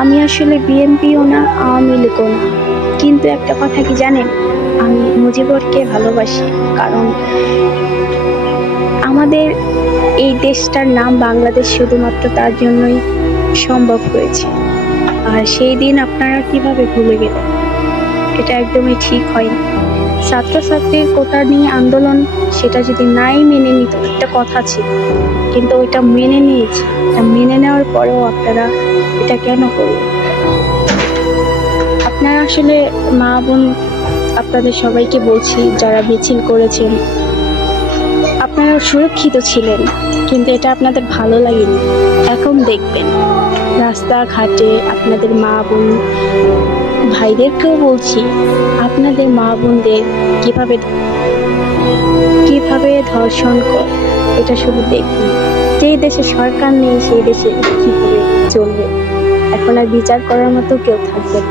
আমি আসলে বিএনপিও না, আওয়ামী লীগও না, কিন্তু একটা কথা কি জানেন, আমি মুজিবরকে ভালোবাসি। কারণ আমাদের এই দেশটার নাম বাংলাদেশ শুধুমাত্র তার জন্যই সম্ভব হয়েছে। আর সেই দিন আপনারা কিভাবে ভুলে গেলেন? এটা একদমই ঠিক হয়নি। ছাত্রছাত্রীর কোটা নিয়ে আন্দোলন, সেটা যদি নাই মেনে নিত, একটা কথা ছিল, কিন্তু ওইটা মেনে নিয়েছে। এটা মেনে নেওয়ার পরেও আপনারা এটা কেন করলেন? আপনারা আসলে মা বোন, আপনাদের সবাইকে বলছি যারা মিছিল করেছেন, আপনারা সুরক্ষিত ছিলেন, কিন্তু এটা আপনাদের ভালো লাগেনি। এখন দেখবেন রাস্তাঘাটে আপনাদের মা বোন ভাইদেরকেও বলছি, আপনাদের মা বোনদের কিভাবে কিভাবে ধর্ষণ করে, এটা শুধু দেখবেন। যেই দেশে সরকার নেই সেই দেশে কিভাবে চলবে, এখন আর বিচার করার মতো কেউ থাকবে না।